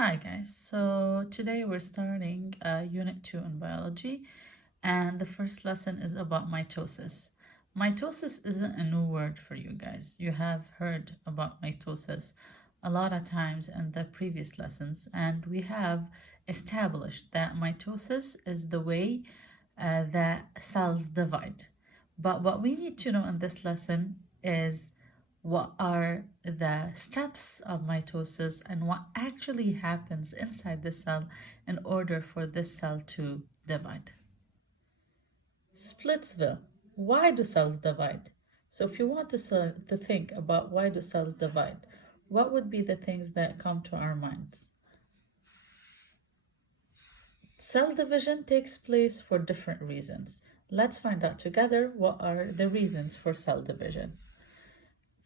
Hi guys, so today we're starting Unit 2 in biology, and the first lesson is about mitosis. Mitosis isn't a new word for you guys. You have heard about mitosis a lot of times in the previous lessons, and we have established that mitosis is the way that cells divide. But what we need to know in this lesson is what are the steps of mitosis and what actually happens inside the cell in order for this cell to divide. Splitsville. Why do cells divide? So if you want to think about why do cells divide, what would be the things that come to our minds? Cell division takes place for different reasons. Let's find out together what are the reasons for cell division.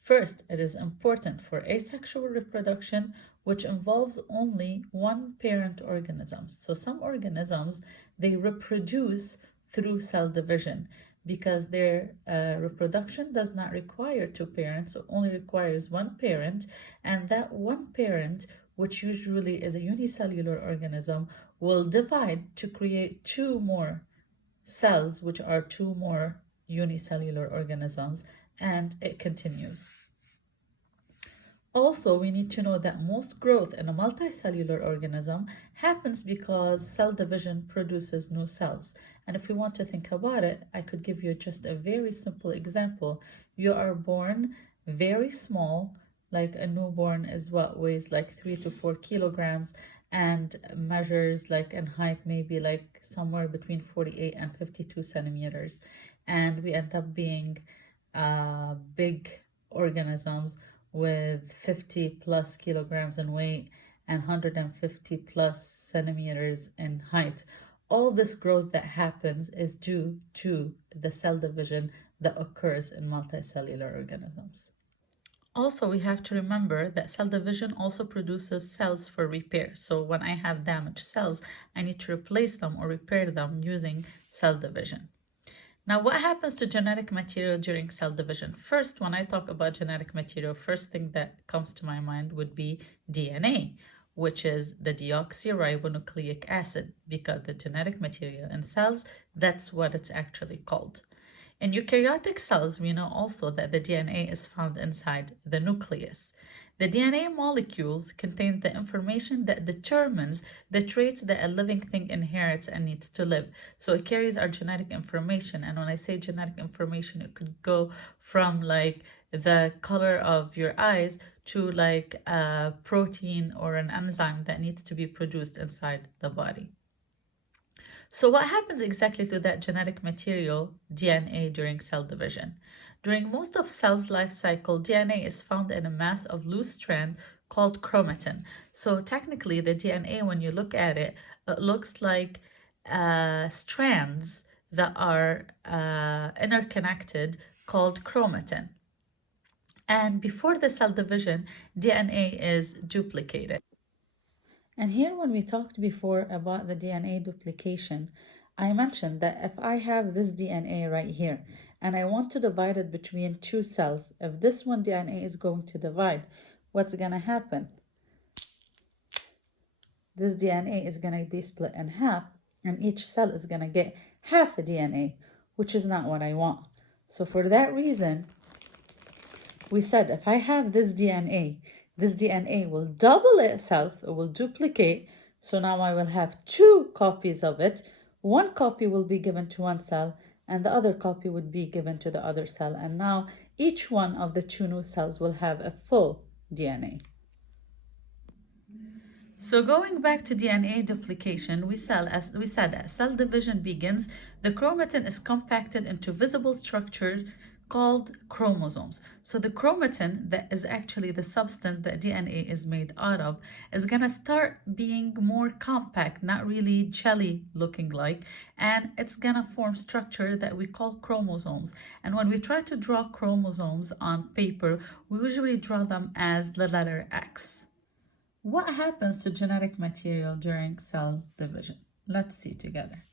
First, it is important for asexual reproduction, which involves only one parent organism. So some organisms, they reproduce through cell division because their reproduction does not require two parents, it only requires one parent, and that one parent, which usually is a unicellular organism, will divide to create two more cells, which are two more unicellular organisms, and it continues. Also, we need to know that most growth in a multicellular organism happens because cell division produces new cells. And if we want to think about it, I could give you just a very simple example. You are born very small, like a newborn is what weighs like 3 to 4 kilograms and measures like in height maybe like somewhere between 48 and 52 centimeters. And we end up being big organisms with 50 plus kilograms in weight and 150 plus centimeters in height. All this growth that happens is due to the cell division that occurs in multicellular organisms. Also, we have to remember that cell division also produces cells for repair. So when I have damaged cells, I need to replace them or repair them using cell division. Now, what happens to genetic material during cell division? First, when I talk about genetic material, first thing that comes to my mind would be DNA, which is the deoxyribonucleic acid, because the genetic material in cells, that's what it's actually called. In eukaryotic cells, we know also that the DNA is found inside the nucleus. The DNA molecules contain the information that determines the traits that a living thing inherits and needs to live. So it carries our genetic information. And when I say genetic information, it could go from like the color of your eyes to like a protein or an enzyme that needs to be produced inside the body. So what happens exactly to that genetic material, DNA, during cell division? During most of cell's life cycle, DNA is found in a mass of loose strand called chromatin. So technically, the DNA, when you look at it, it looks like strands that are interconnected called chromatin. And before the cell division, DNA is duplicated. And here, when we talked before about the DNA duplication, I mentioned that if I have this DNA right here and I want to divide it between two cells, if this one DNA is going to divide, what's going to happen? This DNA is going to be split in half, and each cell is going to get half a DNA, which is not what I want. So for that reason, we said if I have this DNA will double itself, it will duplicate. So now I will have two copies of it. One copy will be given to one cell and the other copy would be given to the other cell. And now each one of the two new cells will have a full DNA. So going back to DNA duplication, we said as cell division begins, the chromatin is compacted into visible structure called chromosomes. So the chromatin, that is actually the substance that DNA is made out of, is gonna start being more compact, not really jelly looking like, and it's gonna form structure that we call chromosomes. And when we try to draw chromosomes on paper, we usually draw them as the letter X. What happens to genetic material during cell division? Let's see together.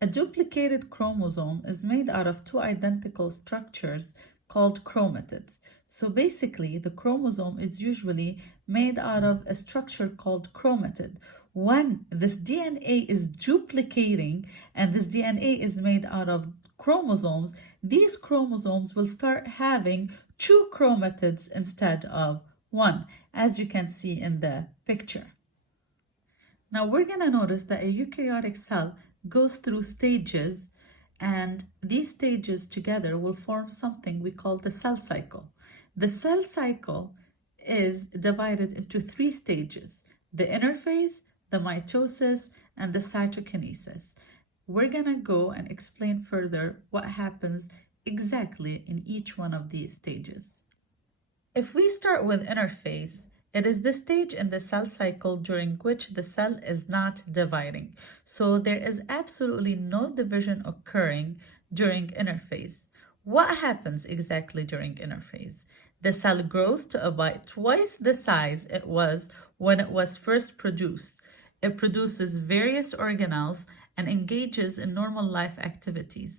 A duplicated chromosome is made out of two identical structures called chromatids. So basically, the chromosome is usually made out of a structure called chromatid. When this DNA is duplicating and this DNA is made out of chromosomes, these chromosomes will start having two chromatids instead of one, as you can see in the picture. Now we're going to notice that a eukaryotic cell goes through stages, and these stages together will form something we call the cell cycle. The cell cycle is divided into three stages: the interphase, the mitosis, and the cytokinesis. We're going to go and explain further what happens exactly in each one of these stages. If we start with interphase, it is the stage in the cell cycle during which the cell is not dividing. So there is absolutely no division occurring during interphase. What happens exactly during interphase? The cell grows to about twice the size it was when it was first produced. It produces various organelles and engages in normal life activities.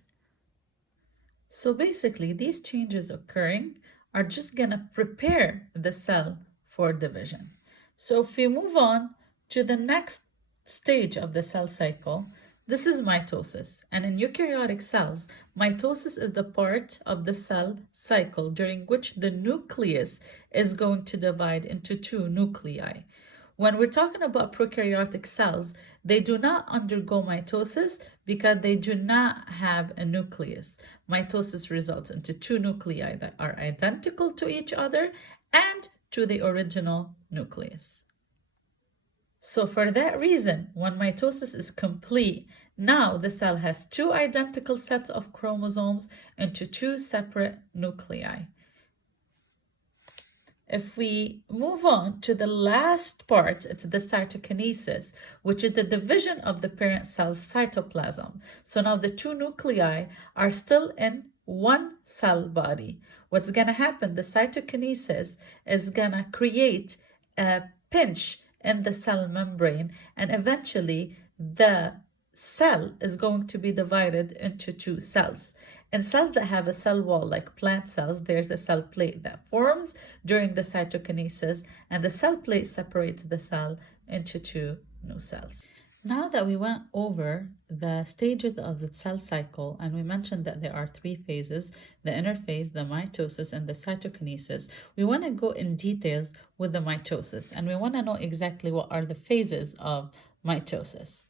So basically, these changes occurring are just going to prepare the cell for division. So if we move on to the next stage of the cell cycle, this is mitosis. And in eukaryotic cells, mitosis is the part of the cell cycle during which the nucleus is going to divide into two nuclei. When we're talking about prokaryotic cells, they do not undergo mitosis because they do not have a nucleus. Mitosis results into two nuclei that are identical to each other and to the original nucleus. So for that reason, when mitosis is complete, now the cell has two identical sets of chromosomes into two separate nuclei. If we move on to the last part, it's the cytokinesis, which is the division of the parent cell's cytoplasm. So now the two nuclei are still in one cell body. What's going to happen? The cytokinesis is going to create a pinch in the cell membrane, and eventually the cell is going to be divided into two cells. In cells that have a cell wall, like plant cells, there's a cell plate that forms during the cytokinesis, and the cell plate separates the cell into two new cells. Now that we went over the stages of the cell cycle, and we mentioned that there are three phases: the interphase, the mitosis, and the cytokinesis, we want to go in details with the mitosis, and we want to know exactly what are the phases of mitosis.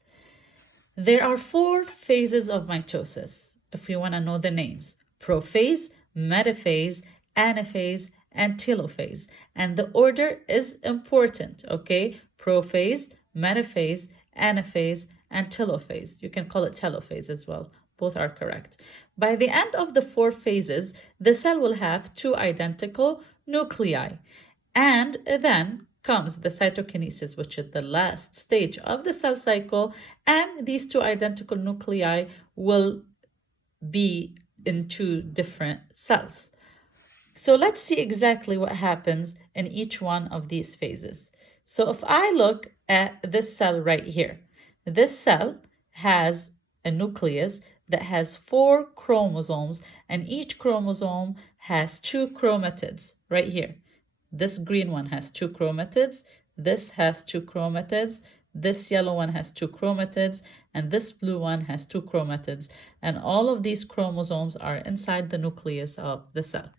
There are four phases of mitosis, if we want to know the names: prophase, metaphase, anaphase, and telophase. And the order is important, okay? Prophase, metaphase, anaphase, and telophase. You can call it telophase as well. Both are correct. By the end of the four phases, the cell will have two identical nuclei. And then comes the cytokinesis, which is the last stage of the cell cycle. And these two identical nuclei will be in two different cells. So let's see exactly what happens in each one of these phases. So if I look at this cell right here, this cell has a nucleus that has 4 chromosomes, and each chromosome has 2 chromatids right here. This green one has 2 chromatids, this has 2 chromatids, this yellow one has 2 chromatids, and this blue one has 2 chromatids. And all of these chromosomes are inside the nucleus of the cell.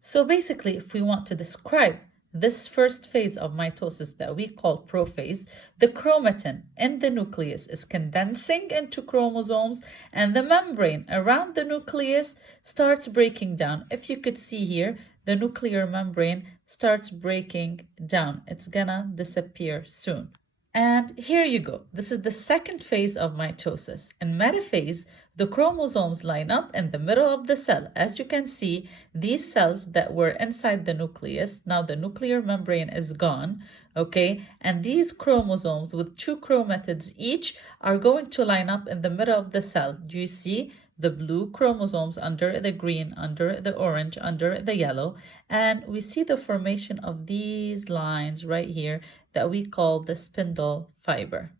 So basically, if we want to describe this first phase of mitosis that we call prophase, the chromatin in the nucleus is condensing into chromosomes, and the membrane around the nucleus starts breaking down. If you could see here, the nuclear membrane starts breaking down. It's gonna disappear soon. And here you go. This is the second phase of mitosis. In metaphase, the chromosomes line up in the middle of the cell. As you can see, these cells that were inside the nucleus, now the nuclear membrane is gone, okay? And these chromosomes with 2 chromatids each are going to line up in the middle of the cell. Do you see the blue chromosomes under the green, under the orange, under the yellow? And we see the formation of these lines right here that we call the spindle fiber.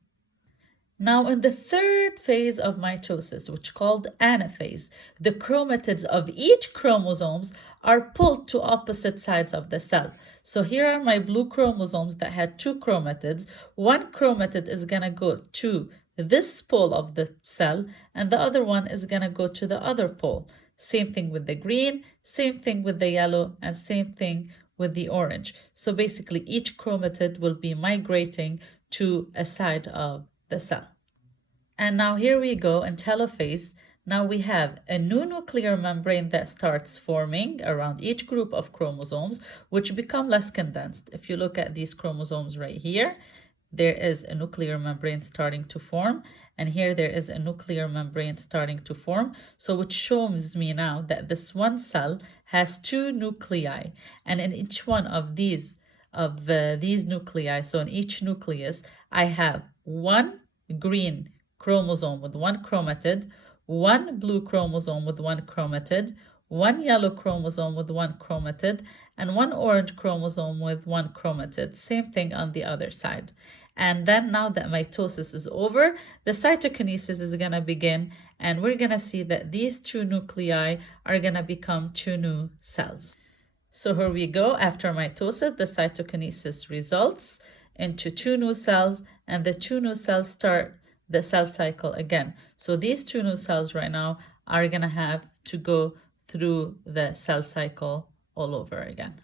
Now, in the third phase of mitosis, which is called anaphase, the chromatids of each chromosomes are pulled to opposite sides of the cell. So here are my blue chromosomes that had two chromatids. One chromatid is going to go to this pole of the cell, and the other one is going to go to the other pole. Same thing with the green, same thing with the yellow, and same thing with the orange. So basically, each chromatid will be migrating to a side of the cell. And now here we go in telophase. Now we have a new nuclear membrane that starts forming around each group of chromosomes, which become less condensed. If you look at these chromosomes right here, there is a nuclear membrane starting to form, and here there is a nuclear membrane starting to form. So which shows me now that this one cell has two nuclei, and in each one of these nuclei, so in each nucleus, I have one green chromosome with one chromatid, one blue chromosome with one chromatid, one yellow chromosome with one chromatid, and one orange chromosome with one chromatid. Same thing on the other side. And then now that mitosis is over, the cytokinesis is going to begin, and we're going to see that these two nuclei are going to become two new cells. So here we go. After mitosis, the cytokinesis results into two new cells, and the two new cells start the cell cycle again. So these two new cells right now are going to have to go through the cell cycle all over again.